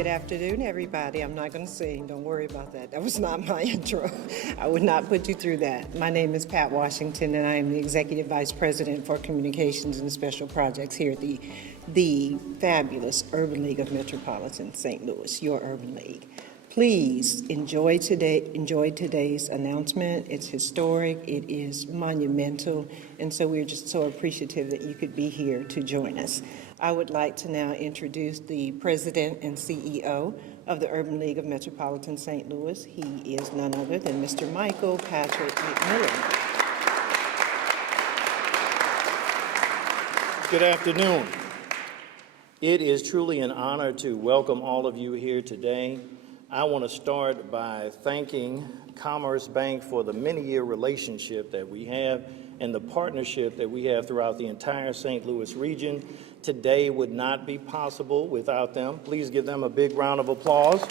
Good afternoon, everybody. I'm not going to sing. Don't worry about that. That was not my intro. I would not put you through that. My name is Pat Washington, and I am the Executive Vice President for Communications and Special Projects here at the fabulous Urban League of Metropolitan St. Louis, your Urban League. Please enjoy today's announcement. It's historic, it is monumental, and so we're just so appreciative that you could be here to join us. I would like to now introduce the President and CEO of the Urban League of Metropolitan St. Louis. He is none other than Mr. Michael Patrick McMillan. Good afternoon. It is truly an honor to welcome all of you here today. I want to start by thanking Commerce Bank for the many-year relationship that we have and the partnership that we have throughout the entire St. Louis region. Today would not be possible without them. Please give them a big round of applause.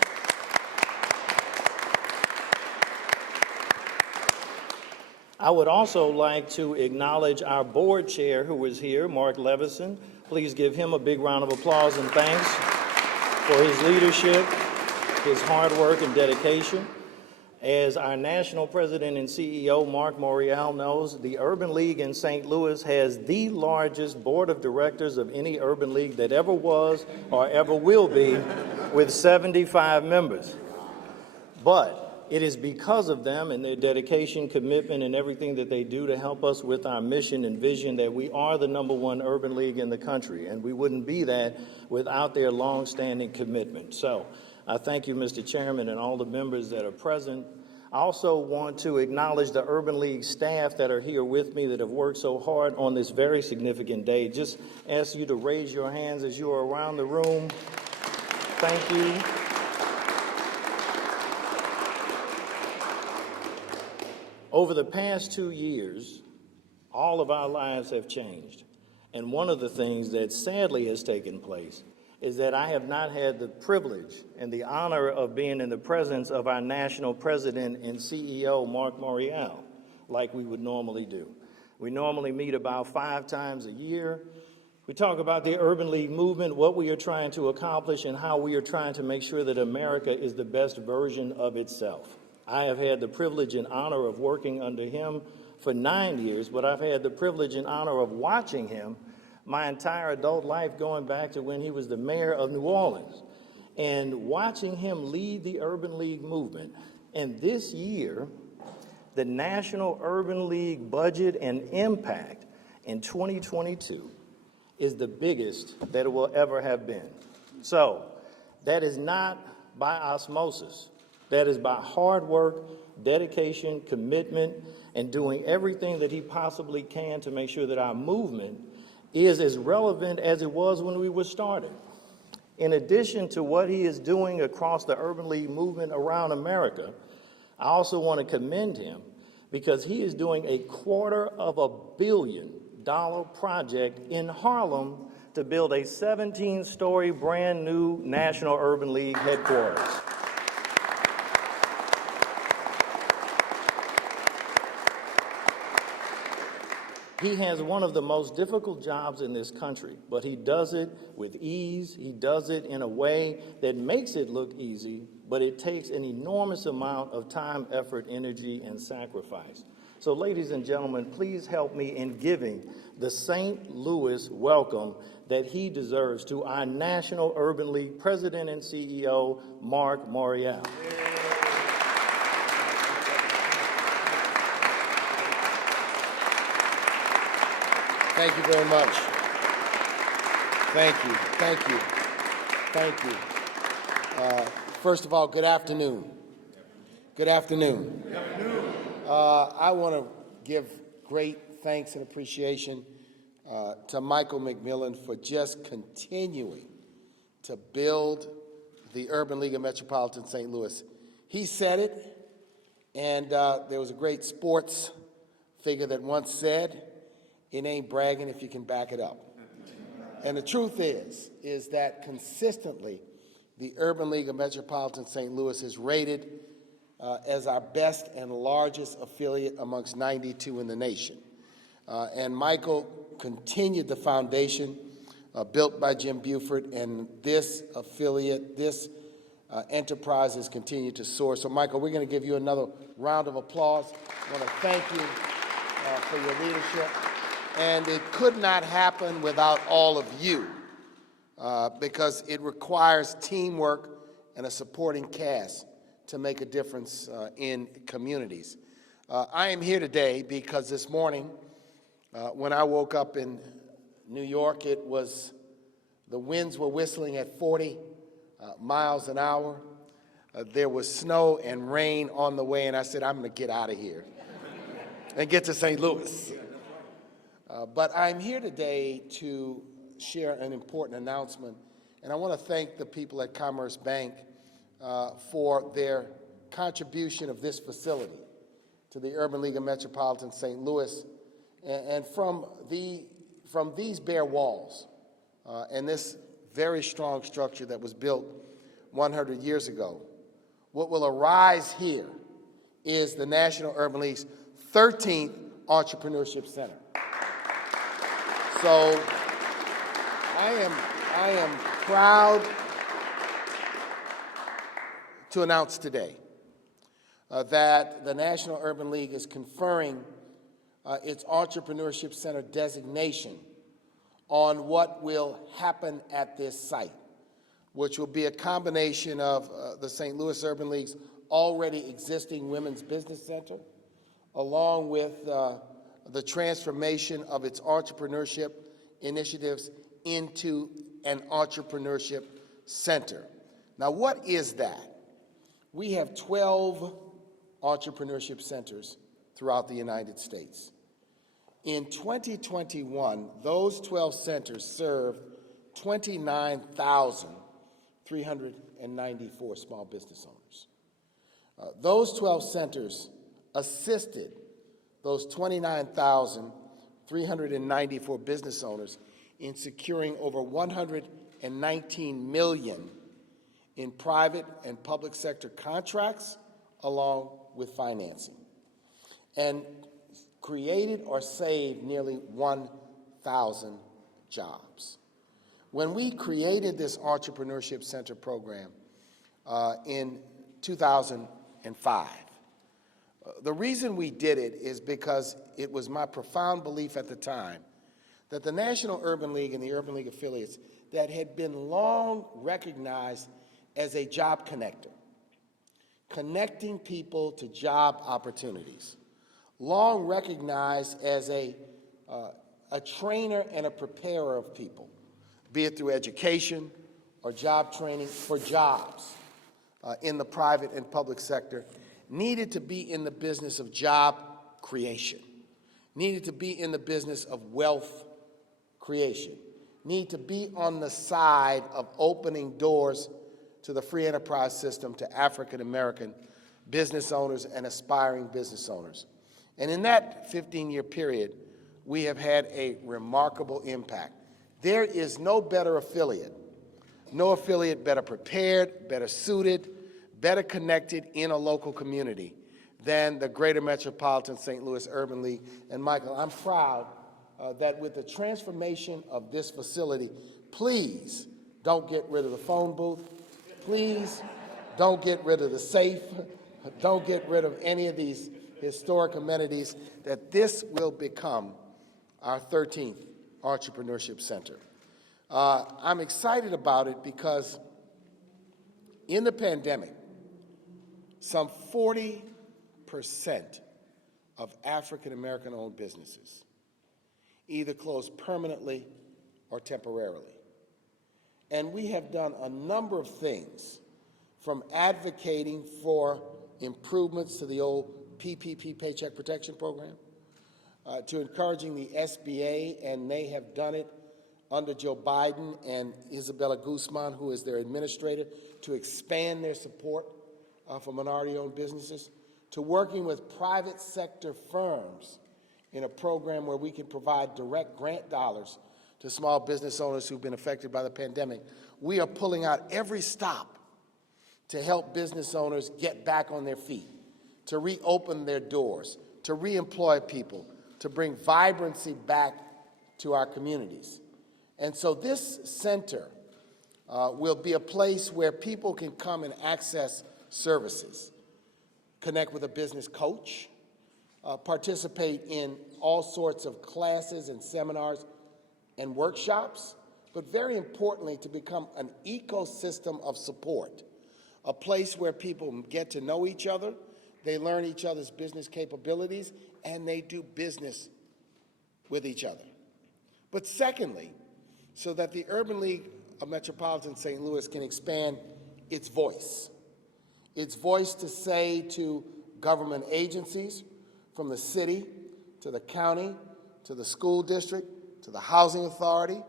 I would also like to acknowledge our board chair who is here, Marc. Please give him a big round of applause and thanks for his leadership, his hard work and dedication. As our national president and CEO, Marc Morial, knows, the Urban League in St. Louis has the largest board of directors of any urban league that ever was or ever will be, with 75 members. But it is because of them and their dedication, commitment, and everything that they do to help us with our mission and vision that we are the #1 urban league in the country, and we wouldn't be that without their long-standing commitment. So I thank you, Mr. Chairman, and all the members that are present. I also want to acknowledge the Urban League staff that are here with me that have worked so hard on this very significant day. Just ask you to raise your hands as you are around the room. Thank you. Over the past 2 years, all of our lives have changed. And one of the things that sadly has taken place is that I have not had the privilege and the honor of being in the presence of our national president and CEO, Marc Morial, like we would normally do. We normally meet about 5 times a year. We talk about the Urban League movement, what we are trying to accomplish, and how we are trying to make sure that America is the best version of itself. I have had the privilege and honor of working under him for 9 years, but I've had the privilege and honor of watching him my entire adult life, going back to when he was the mayor of New Orleans, and watching him lead the Urban League movement. And this year, the National Urban League budget and impact in 2022 is the biggest that it will ever have been. So that is not by osmosis. That is by hard work, dedication, commitment, and doing everything that he possibly can to make sure that our movement is as relevant as it was when we were starting. In addition to what he is doing across the Urban League movement around America, I also want to commend him because he is doing a $250 million project in Harlem to build a 17-story brand new National Urban League headquarters. He has one of the most difficult jobs in this country, but he does it with ease. He does it in a way that makes it look easy, but it takes an enormous amount of time, effort, energy, and sacrifice. So, ladies and gentlemen, please help me in giving the St. Louis welcome that he deserves to our National Urban League President and CEO, Marc Morial. Thank you very much. Thank you. First of all, good afternoon. Good afternoon. I want to give great thanks and appreciation to Michael McMillan for just continuing to build the Urban League of Metropolitan St. Louis. He said it, and there was a great sports figure that once said, "It ain't bragging if you can back it up." And the truth is that consistently, the Urban League of Metropolitan St. Louis is rated as our best and largest affiliate amongst 92 in the nation. And Michael continued the foundation built by Jim Buford, and this affiliate, this enterprises continue to soar. So, Michael, we're going to give you another round of applause. I want to thank you for your leadership. And it could not happen without all of you because it requires teamwork and a supporting cast to make a difference in communities. I am here today because this morning, when I woke up in New York, the winds were whistling at 40 miles an hour. There was snow and rain on the way, and I said, I'm going to get out of here and get to St. Louis. But I'm here today to share an important announcement, and I want to thank the people at Commerce Bank for their contribution of this facility to the Urban League of Metropolitan St. Louis. And from these bare walls and this very strong structure that was built 100 years ago, what will arise here is the National Urban League's 13th Entrepreneurship Center. So I am proud to announce today that the National Urban League is conferring its Entrepreneurship Center designation on what will happen at this site, which will be a combination of the St. Louis Urban League's already existing Women's Business Center, along with the transformation of its entrepreneurship initiatives into an entrepreneurship center. Now, what is that? We have 12 entrepreneurship centers throughout the United States. In 2021, those 12 centers served 29,394 small business owners. Those 12 centers assisted those 29,394 business owners in securing over $119 million in private and public sector contracts along with financing, and created or saved nearly 1,000 jobs. When we created this Entrepreneurship Center program in 2005, the reason we did it is because it was my profound belief at the time that the National Urban League and the Urban League affiliates that had been long recognized as a job connector, connecting people to job opportunities, long recognized as a trainer and a preparer of people, be it through education or job training for jobs in the private and public sector, needed to be in the business of job creation, needed to be in the business of wealth creation, need to be on the side of opening doors to the free enterprise system to African American business owners and aspiring business owners. And in that 15-year period, we have had a remarkable impact. There is no better affiliate, no affiliate better prepared, better suited, better connected in a local community than the Greater Metropolitan St. Louis Urban League. And Michael, I'm proud that with the transformation of this facility, please don't get rid of the phone booth. Please don't get rid of the safe. Don't get rid of any of these historic amenities, that this will become our 13th Entrepreneurship Center. I'm excited about it because in the pandemic, some 40% of African American owned businesses either closed permanently or temporarily. And we have done a number of things, from advocating for improvements to the old PPP, Paycheck Protection Program, to encouraging the SBA, and they have done it under Joe Biden and Isabella Guzman, who is their administrator, to expand their support for minority-owned businesses, to working with private sector firms in a program where we can provide direct grant dollars to small business owners who've been affected by the pandemic. We are pulling out every stop to help business owners get back on their feet, to reopen their doors, to reemploy people, to bring vibrancy back to our communities. And so this center will be a place where people can come and access services, connect with a business coach, participate in all sorts of classes and seminars and workshops, but very importantly, to become an ecosystem of support, a place where people get to know each other, they learn each other's business capabilities, and they do business with each other. But secondly, so that the Urban League of Metropolitan St. Louis can expand its voice to say to government agencies, from the city to the county to the school district to the housing authority,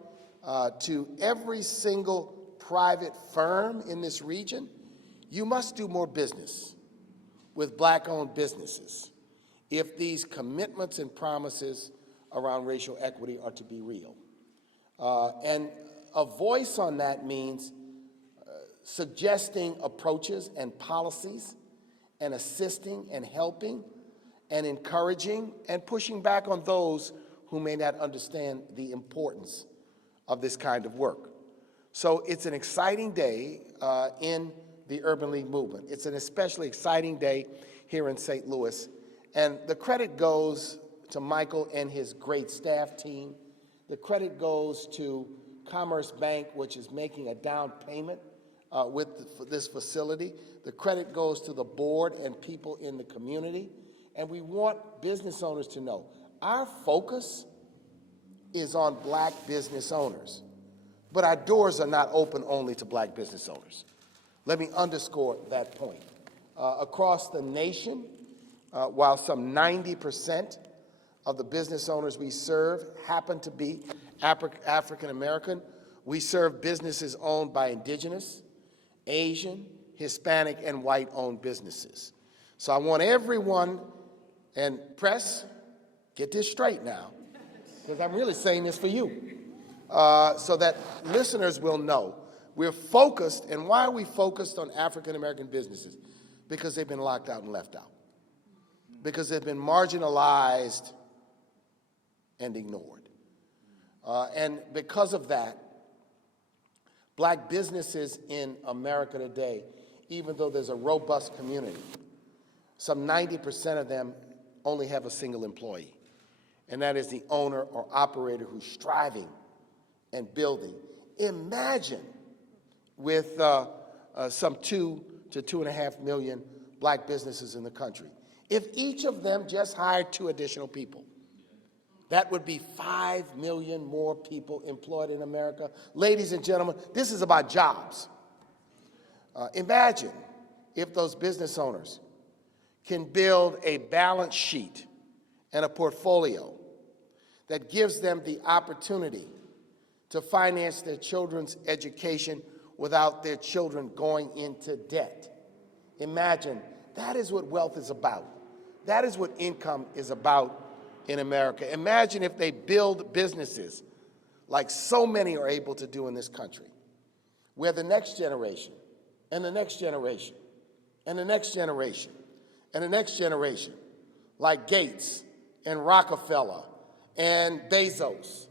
to every single private firm in this region, you must do more business with Black-owned businesses if these commitments and promises around racial equity are to be real. And a voice on that means suggesting approaches and policies and assisting and helping and encouraging and pushing back on those who may not understand the importance of this kind of work. So it's an exciting day in the Urban League movement. It's an especially exciting day here in St. Louis. And the credit goes to Michael and his great staff team. The credit goes to Commerce Bank, which is making a down payment with this facility. The credit goes to the board and people in the community. And we want business owners to know our focus is on Black business owners, but our doors are not open only to Black business owners. Let me underscore that point. Across the nation, while some 90% of the business owners we serve happen to be African American, we serve businesses owned by Indigenous, Asian, Hispanic, and white-owned businesses. So I want everyone, and press, get this straight now, because I'm really saying this for you, so that listeners will know. We're focused, and why are we focused on African American businesses? Because they've been locked out and left out. Because they've been marginalized and ignored. And because of that, Black businesses in America today, even though there's a robust community, some 90% of them only have a single employee, and that is the owner or operator who's striving and building. Imagine with some 2 to 2.5 million Black businesses in the country, if each of them just hired 2 additional people, that would be 5 million more people employed in America. Ladies and gentlemen, this is about jobs. Imagine if those business owners can build a balance sheet and a portfolio that gives them the opportunity to finance their children's education without their children going into debt. Imagine, that is what wealth is about. That is what income is about in America. Imagine if they build businesses like so many are able to do in this country, where the next generation and the next generation and the next generation and the next generation, like Gates and Rockefeller and Bezos,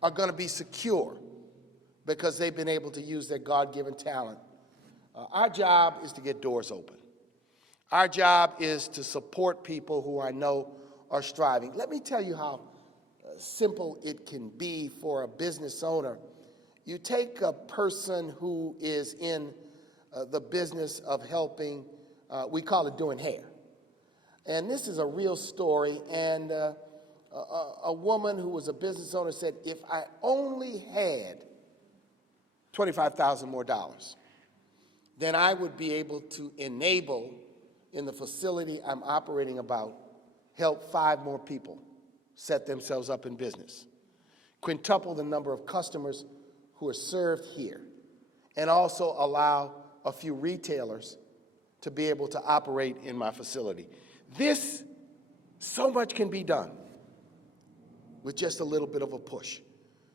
are going to be secure because they've been able to use their God-given talent. Our job is to get doors open. Our job is to support people who I know are striving. Let me tell you how simple it can be for a business owner. You take a person who is in the business of helping, we call it doing hair. And this is a real story, and a woman who was a business owner said, if I only had $25,000 more, then I would be able to enable, in the facility I'm operating about, help 5 more people set themselves up in business, quintuple the number of customers who are served here, and also allow a few retailers to be able to operate in my facility. So much can be done with just a little bit of a push.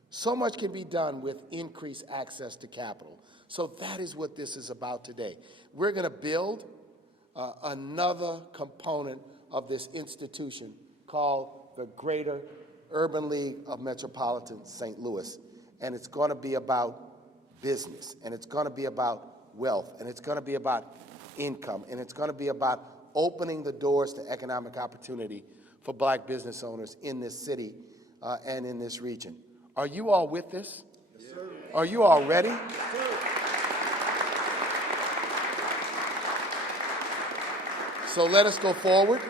So much can be done with increased access to capital. So that is what this is about today. We're going to build another component of this institution called the Greater Urban League of Metropolitan St. Louis. And it's going to be about business, and it's going to be about wealth, and it's going to be about income, and it's going to be about opening the doors to economic opportunity for black business owners in this city and in this region. Are you all with this? Yes, sir. Are you all ready? Yes, sir. So let us go forward.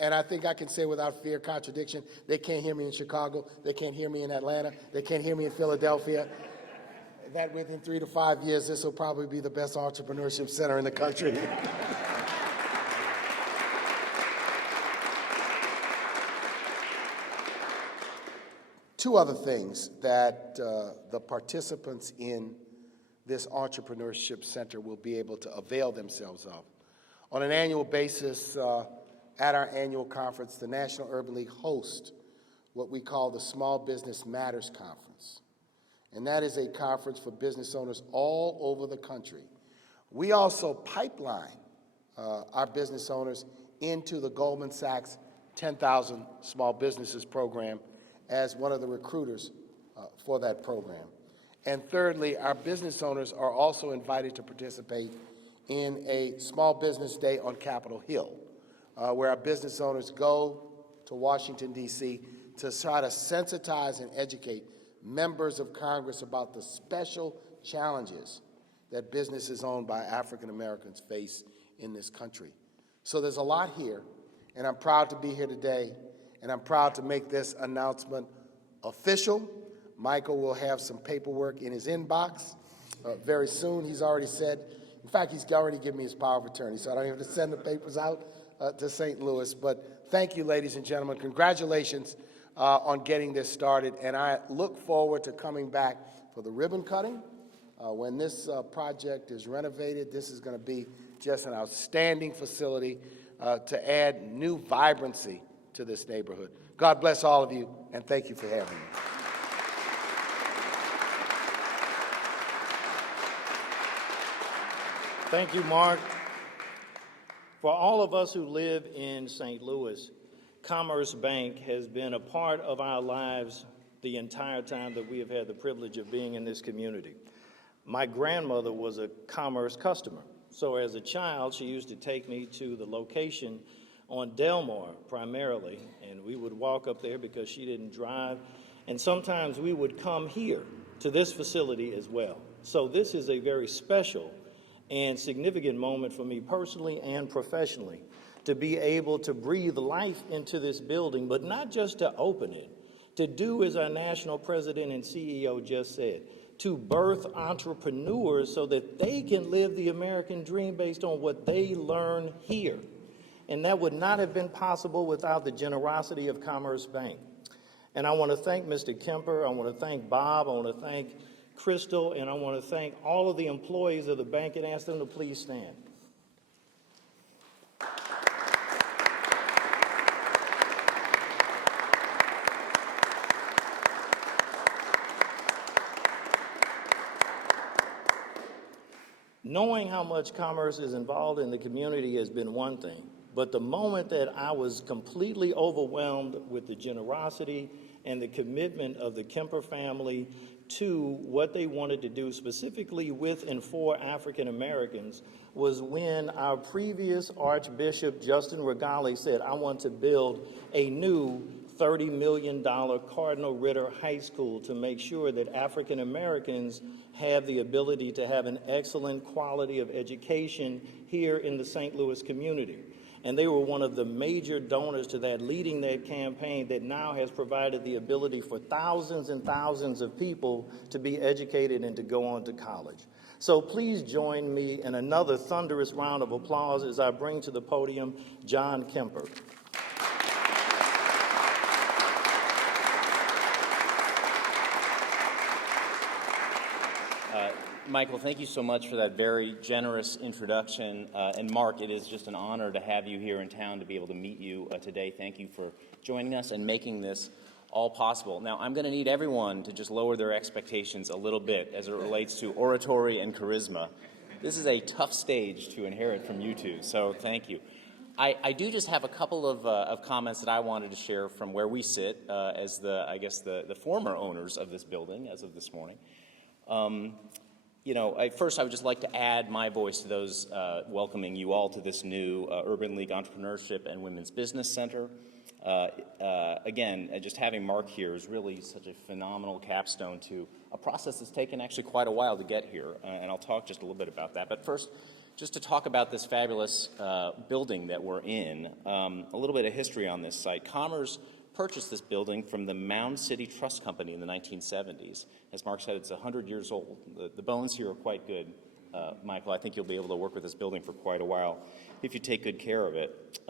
And I think I can say without fear of contradiction, they can't hear me in Chicago, they can't hear me in Atlanta, they can't hear me in Philadelphia. That within 3 to 5 years, this will probably be the best entrepreneurship center in the country. Two other things that the participants in this entrepreneurship center will be able to avail themselves of. On an annual basis, at our annual conference, the National Urban League hosts what we call the Small Business Matters Conference. And that is a conference for business owners all over the country. We also pipeline our business owners into the Goldman Sachs 10,000 Small Businesses program as one of the recruiters for that program. And thirdly, our business owners are also invited to participate in a Small Business Day on Capitol Hill, where our business owners go to Washington, D.C. to try to sensitize and educate members of Congress about the special challenges that businesses owned by African Americans face in this country. So there's a lot here, and I'm proud to be here today, and I'm proud to make this announcement official. Michael will have some paperwork in his inbox very soon. He's already said, in fact, he's already given me his power of attorney, so I don't have to send the papers out to St. Louis. But thank you, ladies and gentlemen. Congratulations on getting this started, and I look forward to coming back for the ribbon cutting. When this project is renovated, this is going to be just an outstanding facility to add new vibrancy to this neighborhood. God bless all of you, and thank you for having me. Thank you, Mark. For all of us who live in St. Louis, Commerce Bank has been a part of our lives the entire time that we have had the privilege of being in this community. My grandmother was a Commerce customer, so as a child, she used to take me to the location on Delmar primarily, and we would walk up there because she didn't drive, and sometimes we would come here to this facility as well. So this is a very special and significant moment for me personally and professionally to be able to breathe life into this building, but not just to open it, to do as our national president and CEO just said, to birth entrepreneurs so that they can live the American dream based on what they learn here. And that would not have been possible without the generosity of Commerce Bank. And I want to thank Mr. Kemper, I want to thank Bob, I want to thank Crystal, and I want to thank all of the employees of the bank and ask them to please stand. Knowing how much commerce is involved in the community has been one thing, but the moment that I was completely overwhelmed with the generosity and the commitment of the Kemper family to what they wanted to do specifically with and for African Americans was when our previous Archbishop Justin Regali said, I want to build a new $30 million Cardinal Ritter High School to make sure that African Americans have the ability to have an excellent quality of education here in the St. Louis community. And they were one of the major donors to that, leading that campaign that now has provided the ability for thousands and thousands of people to be educated and to go on to college. So please join me in another thunderous round of applause as I bring to the podium John Kemper. Michael, thank you so much for that very generous introduction. And Mark, it is just an honor to have you here in town to be able to meet you today. Thank you for joining us and making this all possible. Now, I'm going to need everyone to just lower their expectations a little bit as it relates to oratory and charisma. This is a tough stage to inherit from you two, so thank you. I do just have a couple of comments that I wanted to share from where we sit as the former owners of this building as of this morning. First I would just like to add my voice to those welcoming you all to this new Urban League Entrepreneurship and Women's Business Center. Again, just having Marc here is really such a phenomenal capstone to a process that's taken actually quite a while to get here, and I'll talk just a little bit about that. But first, just to talk about this fabulous building that we're in, a little bit of history on this site. Commerce purchased this building from the Mound City Trust Company in the 1970s. As Marc said, it's 100 years old. The bones here are quite good. Michael, I think you'll be able to work with this building for quite a while if you take good care of it.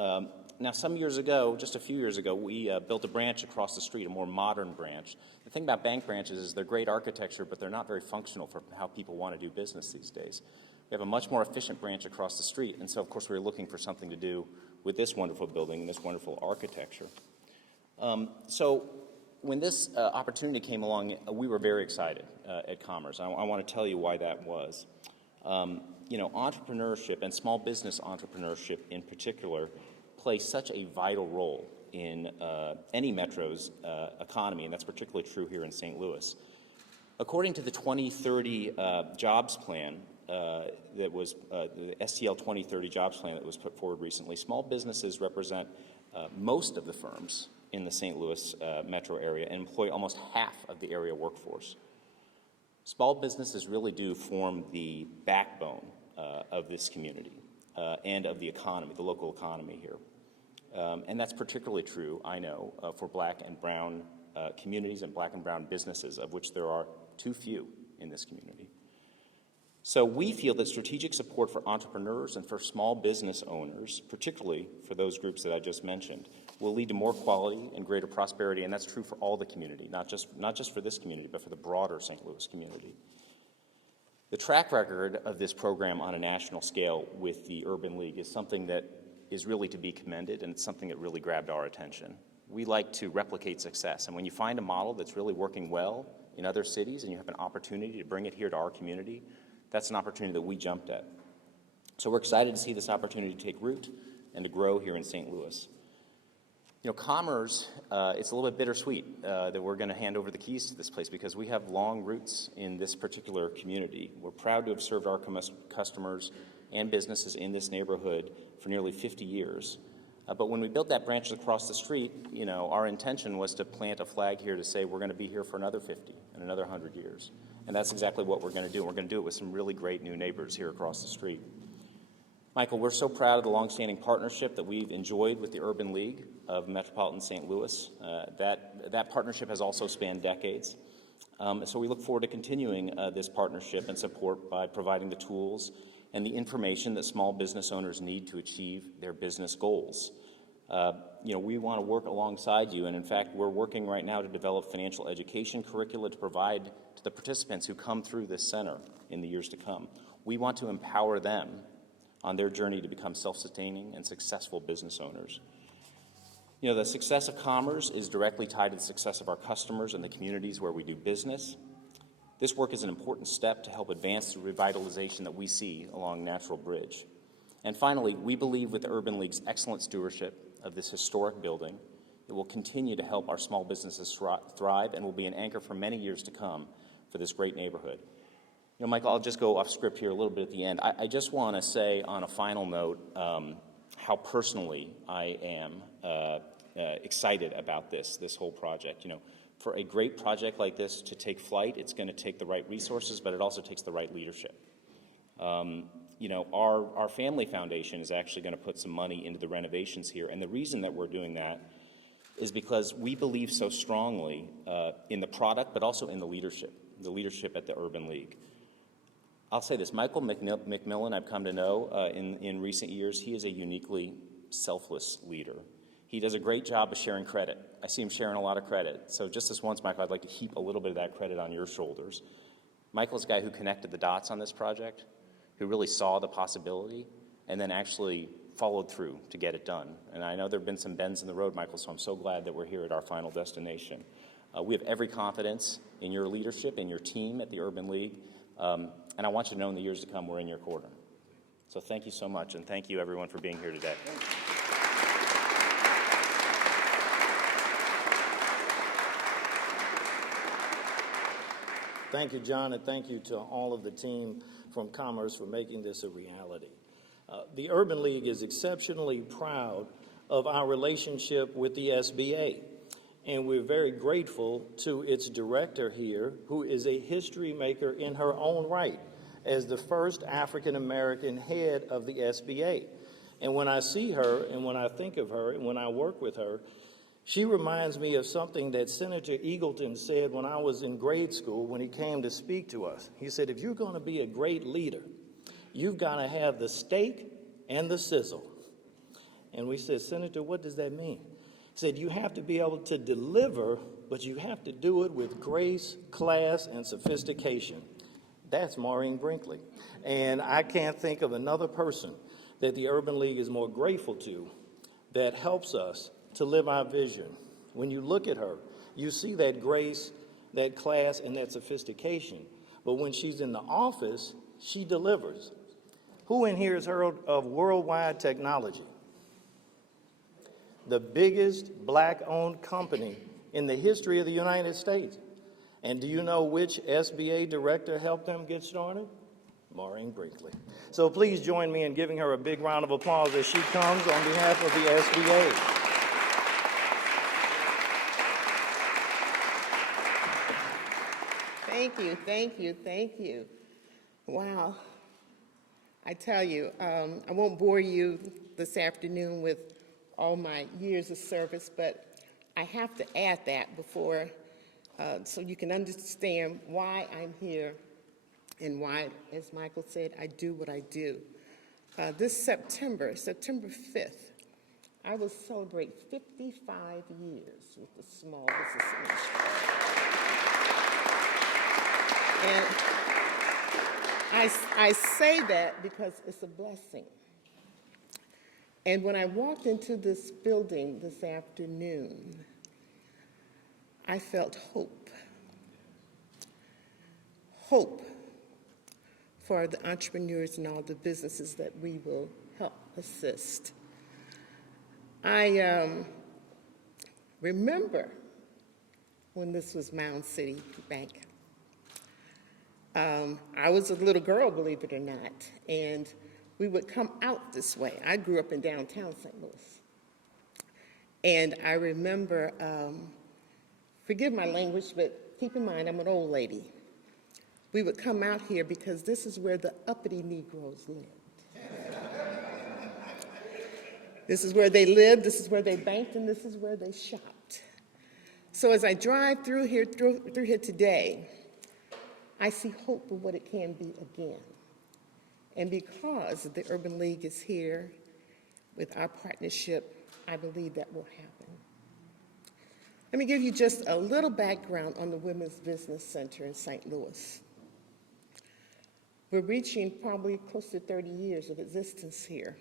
Now, some years ago, just a few years ago, we built a branch across the street, a more modern branch. The thing about bank branches is they're great architecture, but they're not very functional for how people want to do business these days. We have a much more efficient branch across the street, and so, of course, we were looking for something to do with this wonderful building and this wonderful architecture. So when this opportunity came along, we were very excited at Commerce. I want to tell you why that was. Entrepreneurship and small business entrepreneurship in particular play such a vital role in any metro's economy, and that's particularly true here in St. Louis. According to the 2030 jobs plan, that was the STL 2030 jobs plan that was put forward recently, small businesses represent most of the firms in the St. Louis metro area and employ almost half of the area workforce. Small businesses really do form the backbone of this community and of the economy, the local economy here. And that's particularly true, I know, for black and brown communities and black and brown businesses, of which there are too few in this community. So we feel that strategic support for entrepreneurs and for small business owners, particularly for those groups that I just mentioned, will lead to more quality and greater prosperity, and that's true for all the community, not just for this community, but for the broader St. Louis community. The track record of this program on a national scale with the Urban League is something that is really to be commended, and it's something that really grabbed our attention. We like to replicate success, and when you find a model that's really working well in other cities and you have an opportunity to bring it here to our community, that's an opportunity that we jumped at. So we're excited to see this opportunity to take root and to grow here in St. Louis. Commerce, it's a little bit bittersweet that we're going to hand over the keys to this place because we have long roots in this particular community. We're proud to have served our customers and businesses in this neighborhood for nearly 50 years. But when we built that branch across the street, our intention was to plant a flag here to say we're going to be here for another 50 and another 100 years. And that's exactly what we're going to do. We're going to do it with some really great new neighbors here across the street. Michael, we're so proud of the longstanding partnership that we've enjoyed with the Urban League of Metropolitan St. Louis. That partnership has also spanned decades. So we look forward to continuing this partnership and support by providing the tools and the information that small business owners need to achieve their business goals. We want to work alongside you, and in fact, we're working right now to develop financial education curricula to provide to the participants who come through this center in the years to come. We want to empower them on their journey to become self-sustaining and successful business owners. The success of Commerce is directly tied to the success of our customers and the communities where we do business. This work is an important step to help advance the revitalization that we see along Natural Bridge. And finally, we believe with the Urban League's excellent stewardship of this historic building, it will continue to help our small businesses thrive and will be an anchor for many years to come for this great neighborhood. Michael, I'll just go off script here a little bit at the end. I just want to say on a final note how personally I am excited about this whole project. For a great project like this to take flight, it's going to take the right resources, but it also takes the right leadership. Our family foundation is actually going to put some money into the renovations here, and the reason that we're doing that is because we believe so strongly in the product, but also in the leadership at the Urban League. I'll say this, Michael McMillan, I've come to know in recent years, he is a uniquely selfless leader. He does a great job of sharing credit. I see him sharing a lot of credit. So just this once, Michael, I'd like to heap a little bit of that credit on your shoulders. Michael's a guy who connected the dots on this project, who really saw the possibility, and then actually followed through to get it done. And I know there have been some bends in the road, Michael, so I'm so glad that we're here at our final destination. We have every confidence in your leadership, in your team at the Urban League, and I want you to know in the years to come we're in your corner. So thank you so much, and thank you everyone for being here today. Thank you, John, and thank you to all of the team from Commerce for making this a reality. The Urban League is exceptionally proud of our relationship with the SBA, and we're very grateful to its director here, who is a history maker in her own right, as the first African-American head of the SBA. And when I see her, and when I think of her, and when I work with her, she reminds me of something that Senator Eagleton said when I was in grade school when he came to speak to us. He said, if you're going to be a great leader, you've got to have the steak and the sizzle. And we said, Senator, what does that mean? He said, you have to be able to deliver, but you have to do it with grace, class, and sophistication. That's Maureen Brinkley. And I can't think of another person that the Urban League is more grateful to that helps us to live our vision. When you look at her, you see that grace, that class, and that sophistication. But when she's in the office, she delivers. Who in here has heard of Worldwide Technology? The biggest black-owned company in the history of the United States. And do you know which SBA director helped them get started? Maureen Brinkley. So please join me in giving her a big round of applause as she comes on behalf of the SBA. Thank you, thank you, thank you. Wow. I tell you, I won't bore you this afternoon with all my years of service, but I have to add that before, so you can understand why I'm here and why, as Michael said, I do what I do. This September 5th, I will celebrate 55 years with the small business industry. And I say that because it's a blessing. And when I walked into this building this afternoon, I felt hope. Hope for the entrepreneurs and all the businesses that we will help assist. I remember when this was Mound City Bank. I was a little girl, believe it or not, and we would come out this way. I grew up in downtown St. Louis. And I remember, forgive my language, but keep in mind I'm an old lady. We would come out here because this is where the uppity Negroes lived. This is where they lived, this is where they banked, and this is where they shopped. So as I drive through here today, I see hope of what it can be again. And because the Urban League is here with our partnership, I believe that will happen. Let me give you just a little background on the Women's Business Center in St. Louis. We're reaching probably close to 30 years of existence here.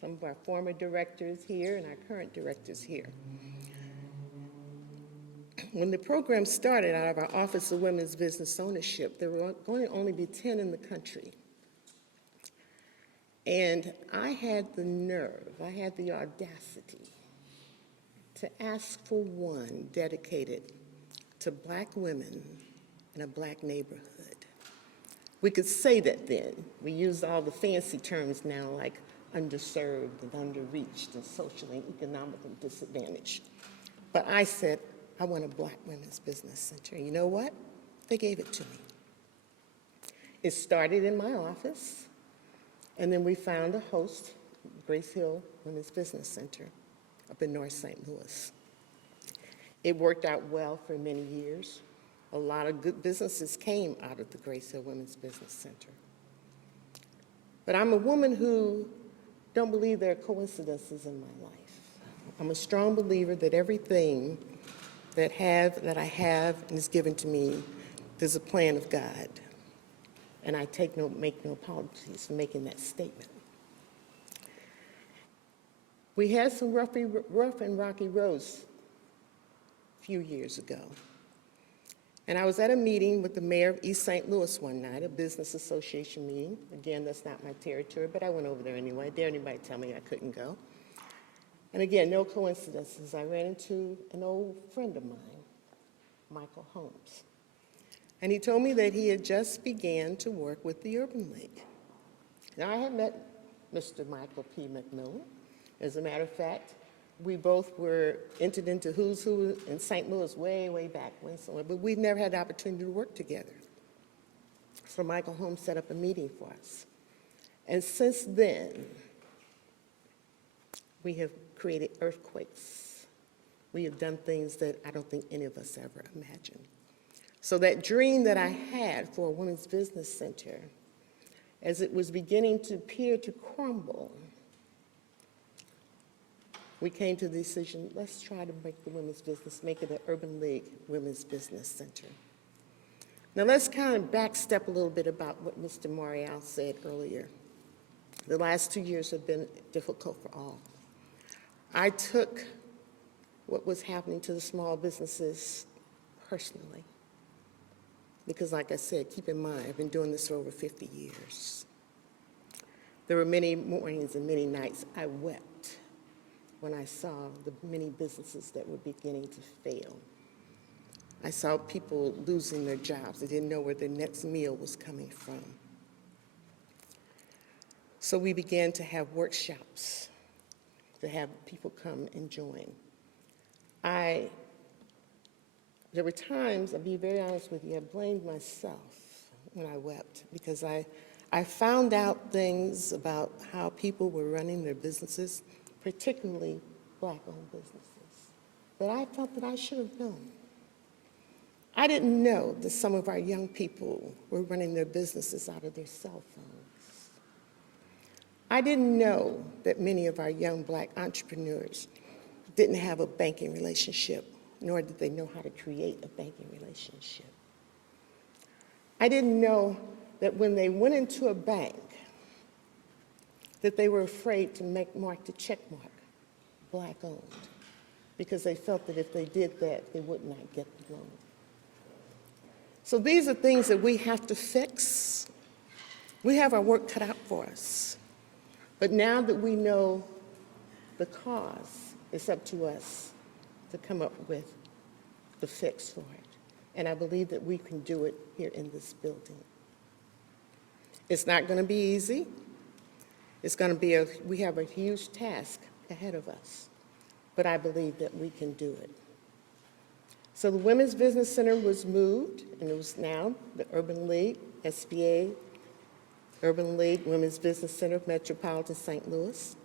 Some of our former directors here and our current directors here. When the program started out of our Office of Women's Business Ownership, there were going to only be 10 in the country. And I had the nerve, I had the audacity to ask for one dedicated to black women in a black neighborhood. We could say that then. We use all the fancy terms now like underserved and underreached and socially and economically disadvantaged. But I said, I want a black women's business center. You know what? They gave it to me. It started in my office, and then we found a host, Grace Hill Women's Business Center, up in North St. Louis. It worked out well for many years. A lot of good businesses came out of the Grace Hill Women's Business Center. But I'm a woman who don't believe there are coincidences in my life. I'm a strong believer that everything that I have and is given to me, there's a plan of God. And I make no apologies for making that statement. We had some rough and rocky roads a few years ago. And I was at a meeting with the mayor of East St. Louis one night, a business association meeting. Again, that's not my territory, but I went over there anyway. Dare anybody tell me I couldn't go? And again, no coincidences. I ran into an old friend of mine, Michael Holmes. And he told me that he had just began to work with the Urban League. Now, I had met Mr. Michael P. McMillan. As a matter of fact, we both were entered into Who's Who in St. Louis way, way back when somewhere, but we've never had the opportunity to work together. So Michael Holmes set up a meeting for us. And since then, we have created earthquakes. We have done things that I don't think any of us ever imagined. So that dream that I had for a women's business center, as it was beginning to appear to crumble, we came to the decision, let's try to make the women's business, make it an Urban League Women's Business Center. Now let's kind of backstep a little bit about what Mr. Morial said earlier. The last 2 years have been difficult for all. I took what was happening to the small businesses personally. Because like I said, keep in mind, I've been doing this for over 50 years. There were many mornings and many nights I wept when I saw the many businesses that were beginning to fail. I saw people losing their jobs. They didn't know where their next meal was coming from. So we began to have workshops to have people come and join. There were times, I'll be very honest with you, I blamed myself when I wept because I found out things about how people were running their businesses, particularly Black-owned businesses, that I felt that I should have known. I didn't know that some of our young people were running their businesses out of their cell phones. I didn't know that many of our young Black entrepreneurs didn't have a banking relationship, nor did they know how to create a banking relationship. I didn't know that when they went into a bank, that they were afraid to mark the check mark, Black-owned, because they felt that if they did that, they would not get the loan. So these are things that we have to fix. We have our work cut out for us. But now that we know the cause, it's up to us to come up with the fix for it. And I believe that we can do it here in this building. It's not going to be easy. It's going to be we have a huge task ahead of us, but I believe that we can do it. So the Women's Business Center was moved, and it was now the Urban League, SBA, Urban League Women's Business Center of Metropolitan St. Louis.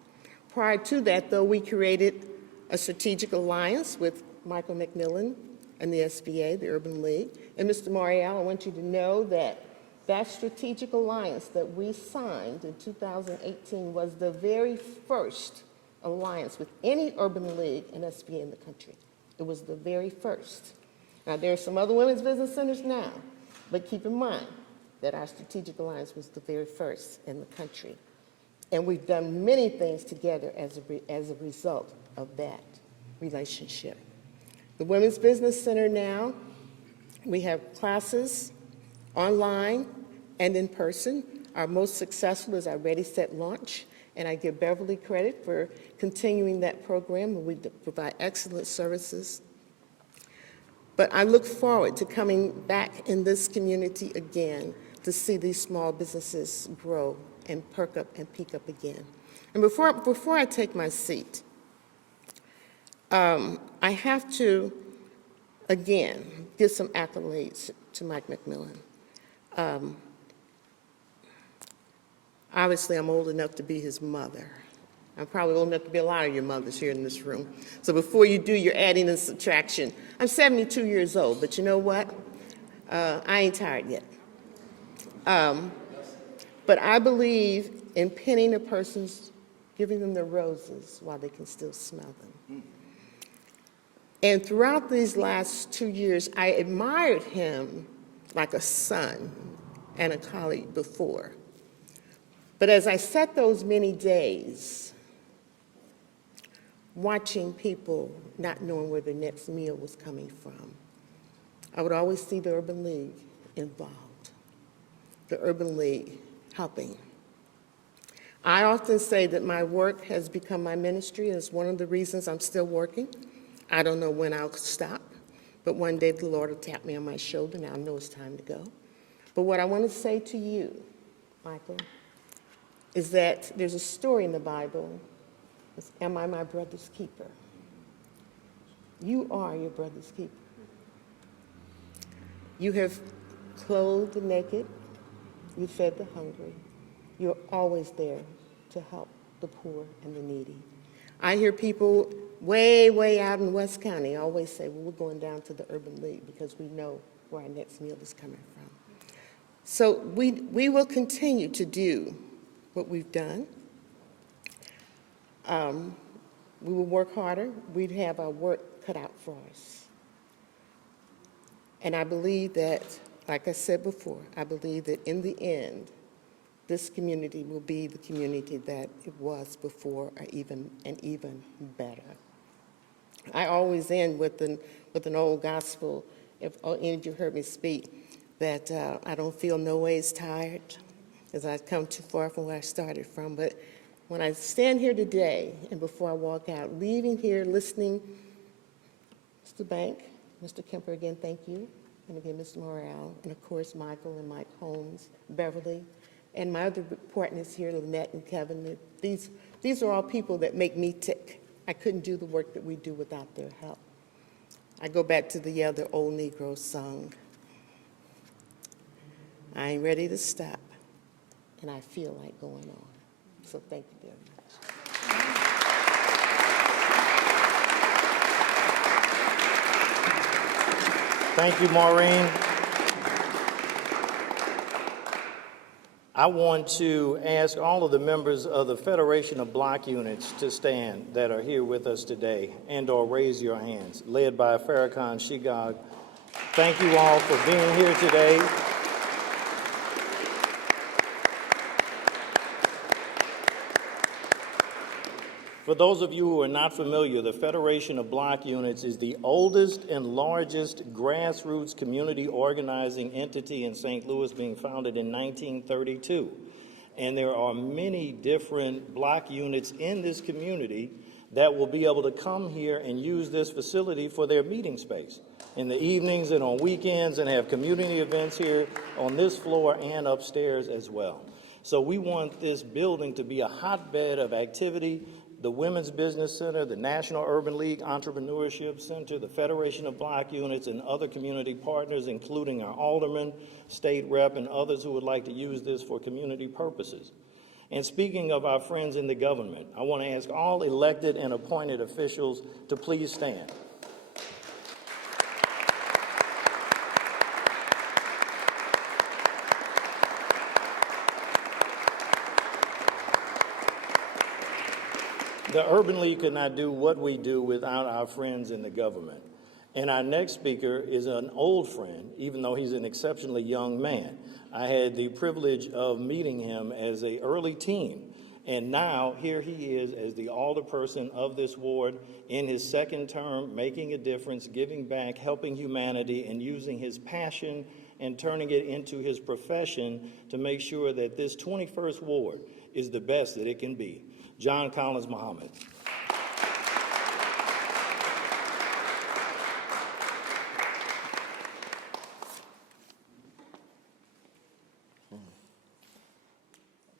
Prior to that, though, we created a strategic alliance with Michael McMillan and the SBA, the Urban League. And Mr. Morial, I want you to know that that strategic alliance that we signed in 2018 was the very first alliance with any Urban League and SBA in the country. It was the very first. Now, there are some other women's business centers now, but keep in mind that our strategic alliance was the very first in the country. And we've done many things together as a result of that relationship. The Women's Business Center now, we have classes online and in person. Our most successful is our Ready, Set, Launch, and I give Beverly credit for continuing that program, and we provide excellent services. But I look forward to coming back in this community again to see these small businesses grow and perk up and peak up again. And before I take my seat, I have to, again, give some accolades to Mike McMillan. Obviously, I'm old enough to be his mother. I'm probably old enough to be a lot of your mothers here in this room. So before you do your adding and subtraction, I'm 72 years old, but you know what? I ain't tired yet. But I believe in pinning a person's, giving them the roses while they can still smell them. And throughout these last 2 years, I admired him like a son and a colleague before. But as I sat those many days, watching people not knowing where their next meal was coming from, I would always see the Urban League involved, the Urban League helping. I often say that my work has become my ministry, and it's one of the reasons I'm still working. I don't know when I'll stop, but one day the Lord will tap me on my shoulder, and I'll know it's time to go. But what I want to say to you, Michael, is that there's a story in the Bible. It's, am I my brother's keeper? You are your brother's keeper. You have clothed the naked. You fed the hungry. You're always there to help the poor and the needy. I hear people way, way out in West County always say, well, we're going down to the Urban League because we know where our next meal is coming from. So we will continue to do what we've done. We will work harder. We'd have our work cut out for us. And I believe that, like I said before, I believe that in the end, this community will be the community that it was before, or even better. I always end with an old gospel, if any of you heard me speak, that I don't feel no ways tired, as I've come too far from where I started from. But when I stand here today, and before I walk out, leaving here, listening, Mr. Bank, Mr. Kemper, again, thank you. And again, Mr. Morial, and of course, Michael and Mike Holmes, Beverly, and my other partners here, Lynette and Kevin. These are all people that make me tick. I couldn't do the work that we do without their help. I go back to the other old Negro song. I ain't ready to stop, and I feel like going on. So thank you very much. Thank you, Maureen. I want to ask all of the members of the Federation of Block Units to stand that are here with us today and/or raise your hands, led by Farrakhan Shigag. Thank you all for being here today. For those of you who are not familiar, the Federation of Block Units is the oldest and largest grassroots community organizing entity in St. Louis, being founded in 1932. And there are many different block units in this community that will be able to come here and use this facility for their meeting space in the evenings and on weekends, and have community events here on this floor and upstairs as well. So we want this building to be a hotbed of activity. The Women's Business Center, the National Urban League Entrepreneurship Center, the Federation of Block Units, and other community partners, including our aldermen, state rep, and others who would like to use this for community purposes. And speaking of our friends in the government, I want to ask all elected and appointed officials to please stand. The Urban League could not do what we do without our friends in the government. And our next speaker is an old friend, even though he's an exceptionally young man. I had the privilege of meeting him as an early teen, and now here he is as the alderperson of this ward in his second term, making a difference, giving back, helping humanity, and using his passion and turning it into his profession to make sure that this 21st ward is the best that it can be. John Collins Muhammad.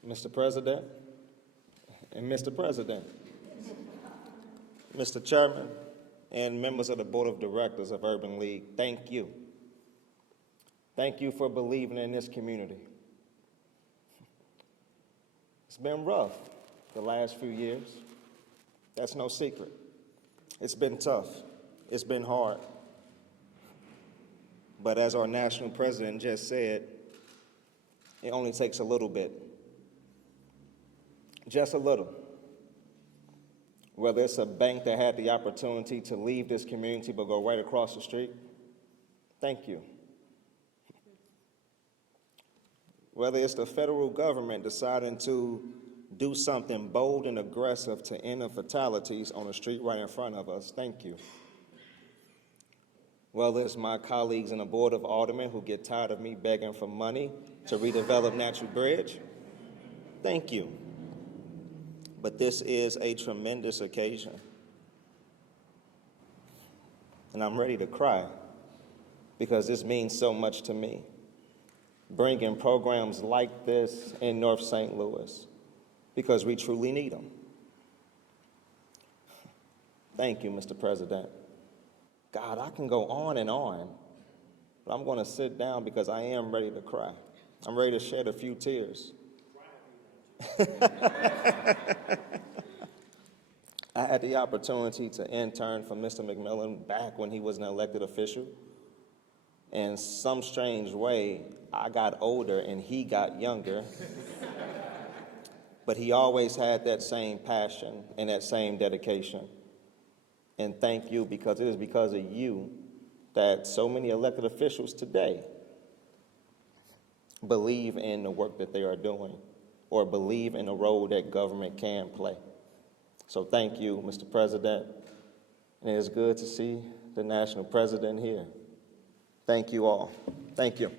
Mr. President and Mr. President, Mr. Chairman, and members of the Board of Directors of Urban League, thank you. Thank you for believing in this community. It's been rough the last few years. That's no secret. It's been tough. It's been hard. But as our national president just said, it only takes a little bit. Just a little. Whether it's a bank that had the opportunity to leave this community but go right across the street, thank you. Whether it's the federal government deciding to do something bold and aggressive to end the fatalities on the street right in front of us, thank you. Whether it's my colleagues in the Board of Aldermen who get tired of me begging for money to redevelop Natural Bridge, thank you. But this is a tremendous occasion. And I'm ready to cry. because this means so much to me. Bringing programs like this in North St. Louis, because we truly need them. Thank you, Mr. President. God, I can go on, but I'm going to sit down because I am ready to cry. I'm ready to shed a few tears. I had the opportunity to intern for Mr. McMillan back when he was an elected official. In some strange way, I got older and he got younger. But he always had that same passion and that same dedication. And thank you, because it is because of you that so many elected officials today believe in the work that they are doing, or believe in the role that government can play. So thank you, Mr. President. And it is good to see the national president here. Thank you all. Thank you.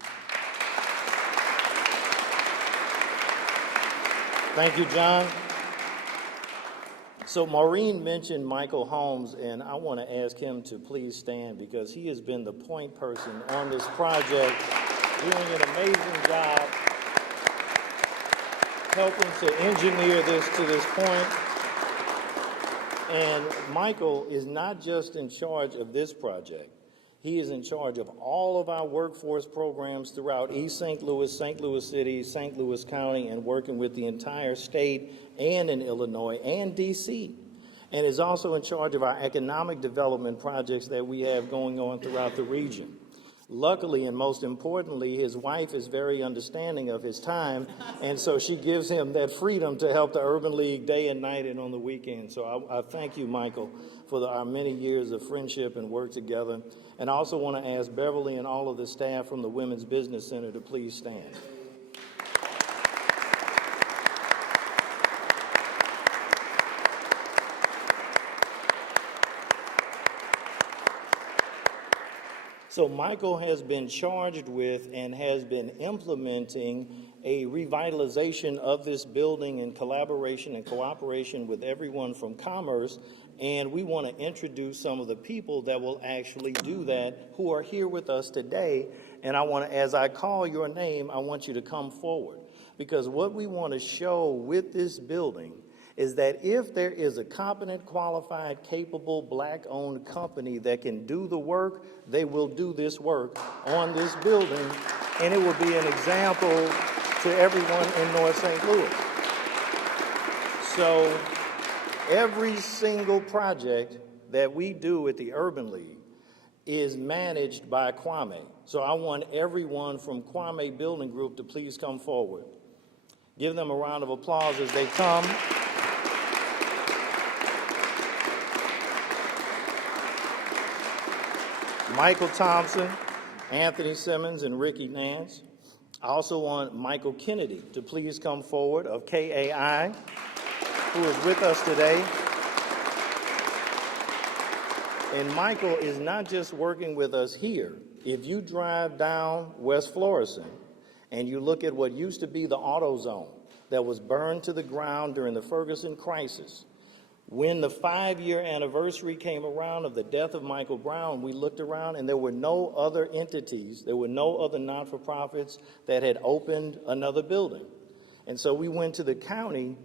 Thank you, John. So Maureen mentioned Michael Holmes, and I want to ask him to please stand because he has been the point person on this project, doing an amazing job, helping to engineer this to this point. And Michael is not just in charge of this project. He is in charge of all of our workforce programs throughout East St. Louis City, St. Louis County, and working with the entire state and in Illinois and D.C. And is also in charge of our economic development projects that we have going on throughout the region. Luckily, and most importantly, his wife is very understanding of his time, and so she gives him that freedom to help the Urban League day and night and on the weekend. So I thank you, Michael, for our many years of friendship and work together. And I also want to ask Beverly and all of the staff from the Women's Business Center to please stand. So Michael has been charged with and has been implementing a revitalization of this building in collaboration and cooperation with everyone from Commerce, and we want to introduce some of the people that will actually do that who are here with us today. And I want to, as I call your name, I want you to come forward, because what we want to show with this building is that if there is a competent, qualified, capable, black-owned company that can do the work, they will do this work on this building, and it will be an example to everyone in North St. Louis. So every single project that we do at the Urban League is managed by Kwame. So I want everyone from Kwame Building Group to please come forward. Give them a round of applause as they come. Michael Thompson, Anthony Simmons, and Ricky Nance. I also want Michael Kennedy to please come forward of KAI, who is with us today. And Michael is not just working with us here. If you drive down West Florissant and you look at what used to be the AutoZone that was burned to the ground during the Ferguson crisis, when the 5-year anniversary came around of the death of Michael Brown, we looked around and there were no other entities, there were no other not-for-profits that had opened another building. And so we went to the county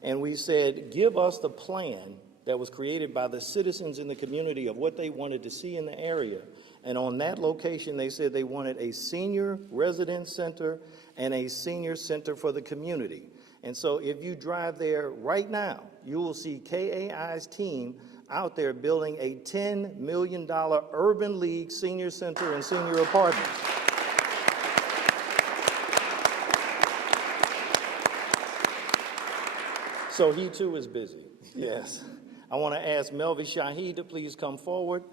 and we said, give us the plan that was created by the citizens in the community of what they wanted to see in the area. And on that location, they said they wanted a senior residence center and a senior center for the community. And so if you drive there right now, you will see KAI's team out there building a $10 million Urban League senior center and senior apartments. So he too is busy, yes. I want to ask Melvi Shahid to please come forward.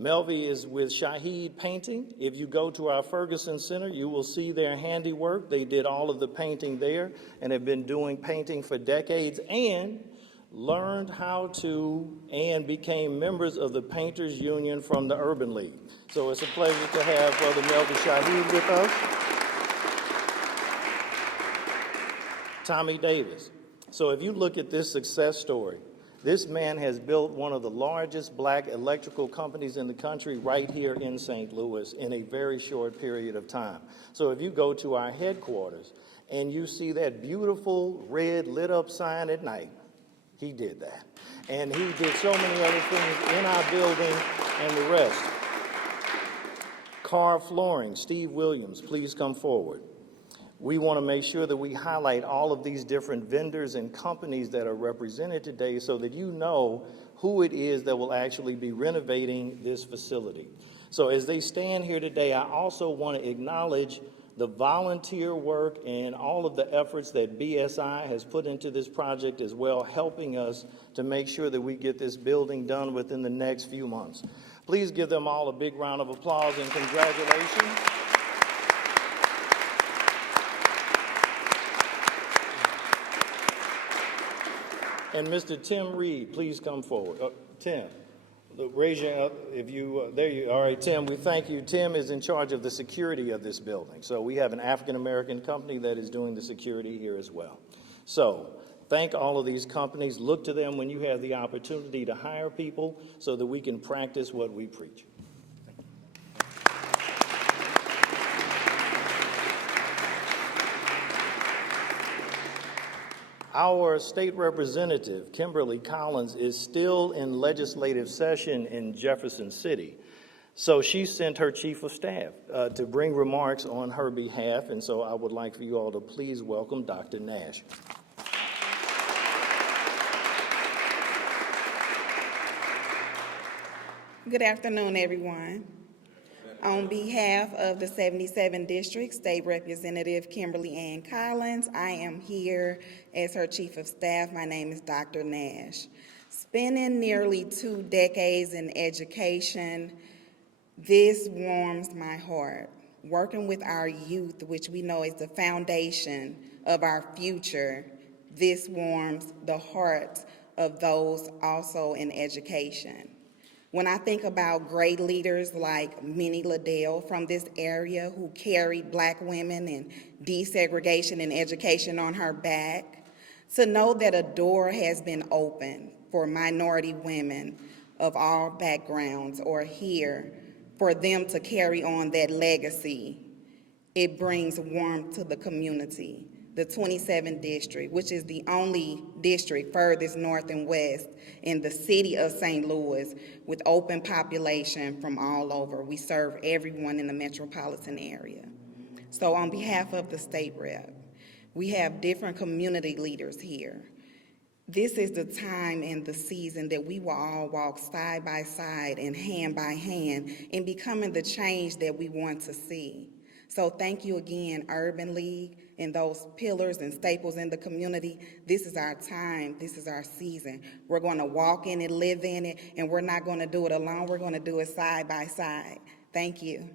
Melvi is with Shahid Painting. If you go to our Ferguson Center, you will see their handiwork. They did all of the painting there and have been doing painting for decades and learned how to and became members of the Painters Union from the Urban League. So it's a pleasure to have Brother Melvi Shahid with us. Tommy Davis. So if you look at this success story, This man has built one of the largest black electrical companies in the country right here in St. Louis in a very short period of time. So if you go to our headquarters and you see that beautiful red lit up sign at night, he did that. And he did so many other things in our building and the rest. Car Flooring, Steve Williams, please come forward. We want to make sure that we highlight all of these different vendors and companies that are represented today so that you know who it is that will actually be renovating this facility. So as they stand here today, I also want to acknowledge the volunteer work and all of the efforts that BSI has put into this project as well, helping us to make sure that we get this building done within the next few months. Please give them all a big round of applause and congratulations. And Mr. Tim Reed, please come forward. Tim, raise your hand if you, there you, all right, Tim, we thank you. Tim is in charge of the security of this building. So we have an African-American company that is doing the security here as well. So thank all of these companies. Look to them when you have the opportunity to hire people so that we can practice what we preach. Our state representative, Kimberly Collins, is still in legislative session in Jefferson City. So she sent her chief of staff to bring remarks on her behalf, and so I would like for you all to please welcome Dr. Nash. Good afternoon, everyone. On behalf of the 77th District State Representative Kimberly Ann Collins, I am here as her Chief of Staff. My name is Dr. Nash. Spending nearly 2 decades in education, this warms my heart. Working with our youth, which we know is the foundation of our future, this warms the hearts of those also in education. When I think about great leaders like Minnie Liddell from this area who carried black women and desegregation and education on her back, to know that a door has been opened for minority women of all backgrounds or here for them to carry on that legacy, it brings warmth to the community. The 27th District, which is the only district furthest north and west in the city of St. Louis with open population from all over. We serve everyone in the metropolitan area. So on behalf of the state rep, we have different community leaders here. This is the time and the season that we will all walk side by side and hand by hand in becoming the change that we want to see. So thank you again, Urban League, and those pillars and staples in the community. This is our time. This is our season. We're going to walk in it, live in it, and we're not going to do it alone. We're going to do it side by side. Thank you.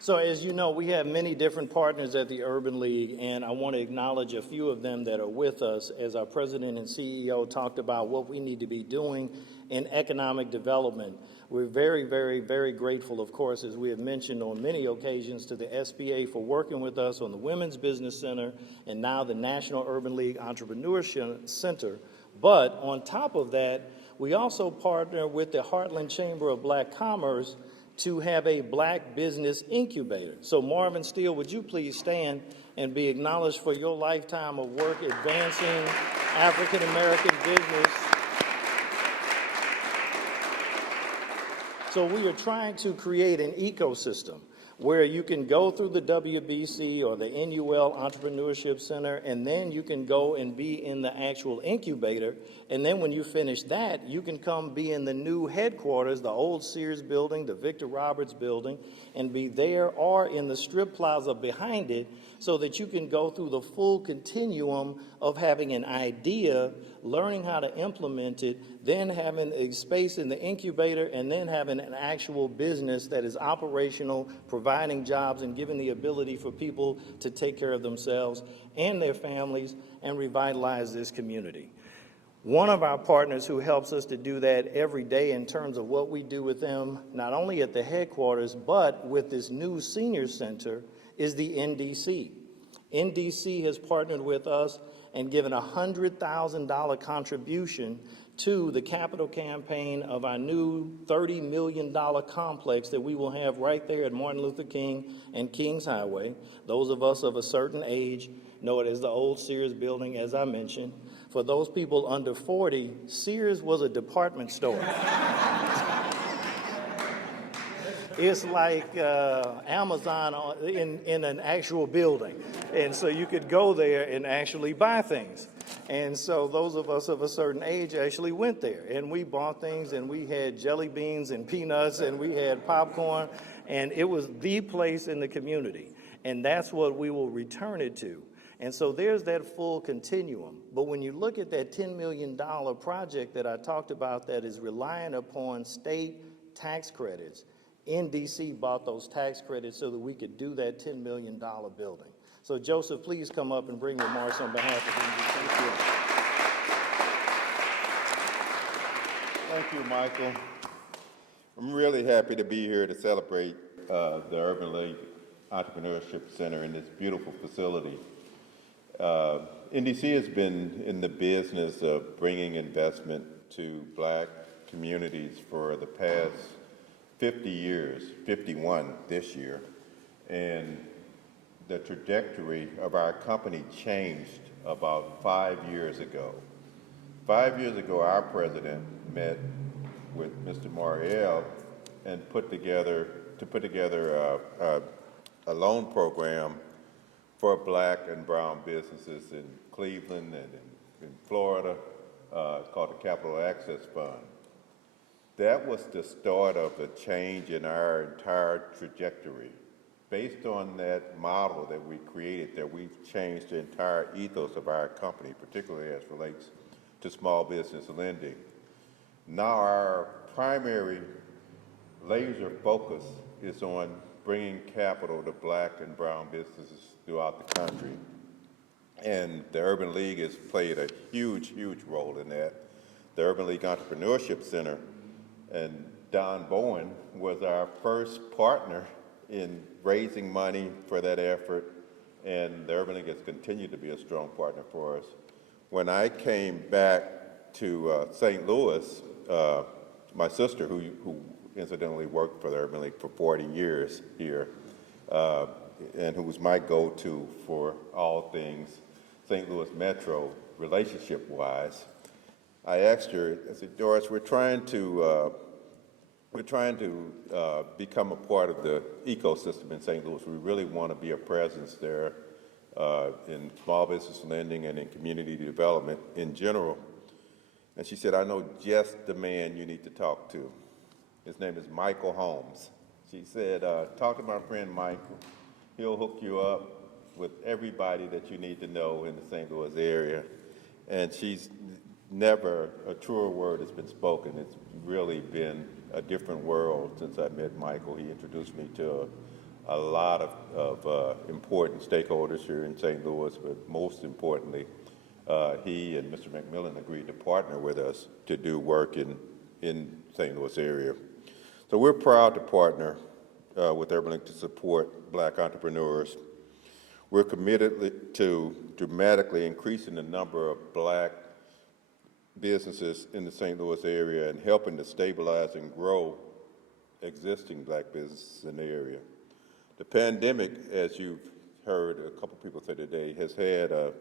So as you know, we have many different partners at the Urban League, and I want to acknowledge a few of them that are with us as our president and CEO talked about what we need to be doing in economic development. We're very, very, very grateful, of course, as we have mentioned on many occasions, to the SBA for working with us on the Women's Business Center and now the National Urban League Entrepreneurship Center. But on top of that, we also partner with the Heartland Chamber of Black Commerce to have a black business incubator. So Marvin Steele, would you please stand and be acknowledged for your lifetime of work advancing African American business. So we are trying to create an ecosystem where you can go through the WBC or the NUL Entrepreneurship Center, and then you can go and be in the actual incubator. And then when you finish that, you can come be in the new headquarters, the old Sears building, the Victor Roberts building, and be there or in the strip plaza behind it so that you can go through the full continuum of having an idea, learning how to implement it, then having a space in the incubator, and then having an actual business that is operational, providing jobs and giving the ability for people to take care of themselves and their families and revitalize this community. One of our partners who helps us to do that every day in terms of what we do with them, not only at the headquarters, but with this new senior center, is the NDC. NDC has partnered with us and given a $100,000 contribution to the capital campaign of our new $30 million complex that we will have right there at Martin Luther King and Kings Highway. Those of us of a certain age know it as the old Sears building, as I mentioned. For those people under 40, Sears was a department store. It's like Amazon in an actual building. And so you could go there and actually buy things. And so those of us of a certain age actually went there. And we bought things, and we had jelly beans and peanuts, and we had popcorn. And it was the place in the community. And that's what we will return it to. And so there's that full continuum. But when you look at that $10 million project that I talked about that is relying upon state tax credits, NDC bought those tax credits so that we could do that $10 million building. So Joseph, please come up and bring remarks on behalf of NDC. Thank you, Michael. I'm really happy to be here to celebrate the Urban League Entrepreneurship Center in this beautiful facility. NDC has been in the business of bringing investment to black communities for the past 50 years, 51 this year, and the trajectory of our company changed about 5 years ago. 5 years ago, our president met with Mr. Morial and put together a loan program for black and brown businesses in Cleveland and in Florida called the Capital Access Fund. That was the start of a change in our entire trajectory. Based on that model that we created, that we've changed the entire ethos of our company, particularly as relates to small business lending. Now our primary laser focus is on bringing capital to black and brown businesses throughout the country. And the Urban League has played a huge, huge role in that. The Urban League Entrepreneurship Center, and Don Bowen was our first partner in raising money for that effort, and the Urban League has continued to be a strong partner for us. When I came back to St. Louis, my sister, who incidentally worked for the Urban League for 40 years here, and who was my go-to for all things St. Louis Metro relationship-wise, I asked her, I said, Doris, we're trying to become a part of the ecosystem in St. Louis. We really want to be a presence there in small business lending and in community development in general. And she said, I know just the man you need to talk to. His name is Michael Holmes. She said, talk to my friend Michael. He'll hook you up with everybody that you need to know in the St. Louis area. And she's never a truer word has been spoken. It's really been a different world since I met Michael. He introduced me to a lot of important stakeholders here in St. Louis, but most importantly, he and Mr. McMillan agreed to partner with us to do work in St. Louis area. So we're proud to partner with Urban League to support black entrepreneurs. We're committed to dramatically increasing the number of black businesses in the St. Louis area and helping to stabilize and grow existing black businesses in the area. The pandemic, as you've heard a couple people say today, has had a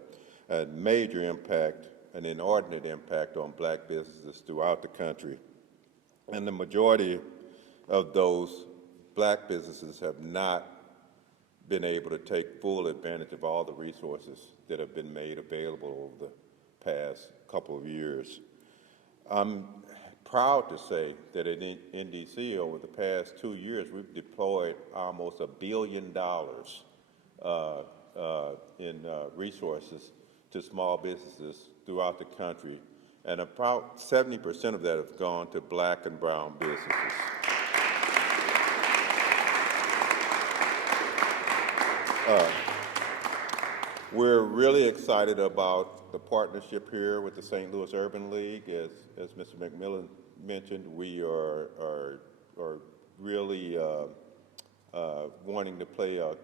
major impact, an inordinate impact on black businesses throughout the country. And the majority of those black businesses have not been able to take full advantage of all the resources that have been made available over the past couple of years. I'm proud to say that at NDC over the past 2 years, we've deployed almost $1 billion in resources to small businesses throughout the country, and about 70% of that have gone to black and brown businesses. We're really excited about the partnership here with the St. Louis Urban League. As Mr. McMillan mentioned, we are really wanting to play a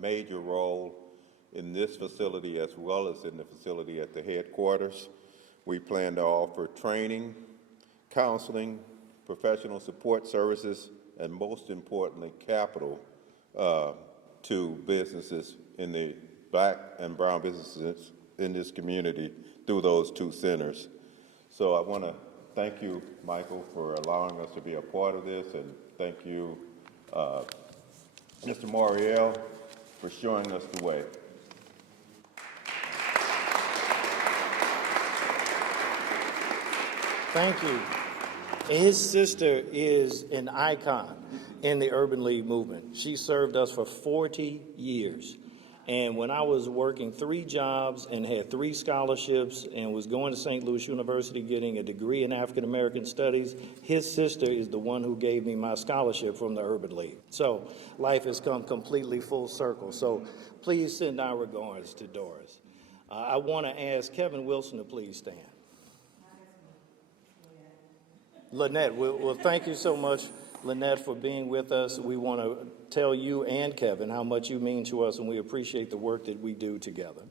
major role in this facility as well as in the facility at the headquarters. We plan to offer training, counseling, professional support services, and most importantly, capital to businesses in the Black and brown businesses in this community through those two centers. So I want to thank you, Michael, for allowing us to be a part of this, and thank you, Mr. Morial, for showing us the way. Thank you. His sister is an icon in the Urban League movement. She served us for 40 years. And when I was working 3 jobs and had 3 scholarships and was going to St. Louis University getting a degree in African American Studies, his sister is the one who gave me my scholarship from the Urban League. So life has come completely full circle. So please send our regards to Doris. I want to ask Kevin Wilson to please stand. Lynette, well, thank you so much, Lynette, for being with us. We want to tell you and Kevin how much you mean to us, and we appreciate the work that we do together.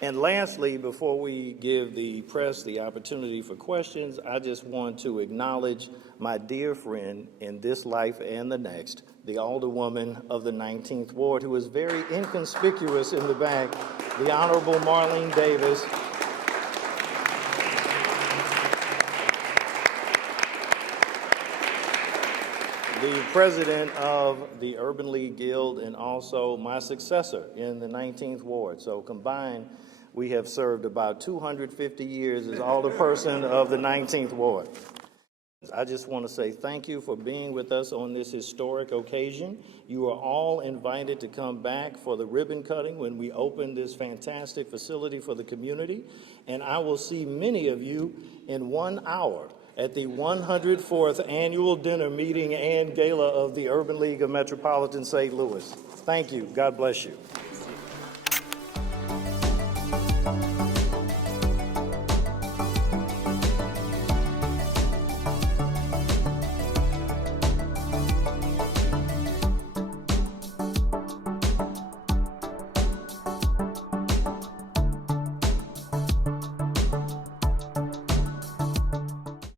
And lastly, before we give the press the opportunity for questions, I just want to acknowledge my dear friend in this life and the next, the Alderwoman of the 19th Ward, who is very inconspicuous in the back, the Honorable Marlene Davis. The president of the Urban League Guild and also my successor in the 19th Ward. So combined, we have served about 250 years as alderperson of the 19th Ward. I just want to say thank you for being with us on this historic occasion. You are all invited to come back for the ribbon cutting when we open this fantastic facility for the community. And I will see many of you in 1 hour at the 104th Annual Dinner Meeting and Gala of the Urban League of Metropolitan St. Louis. Thank you. God bless you.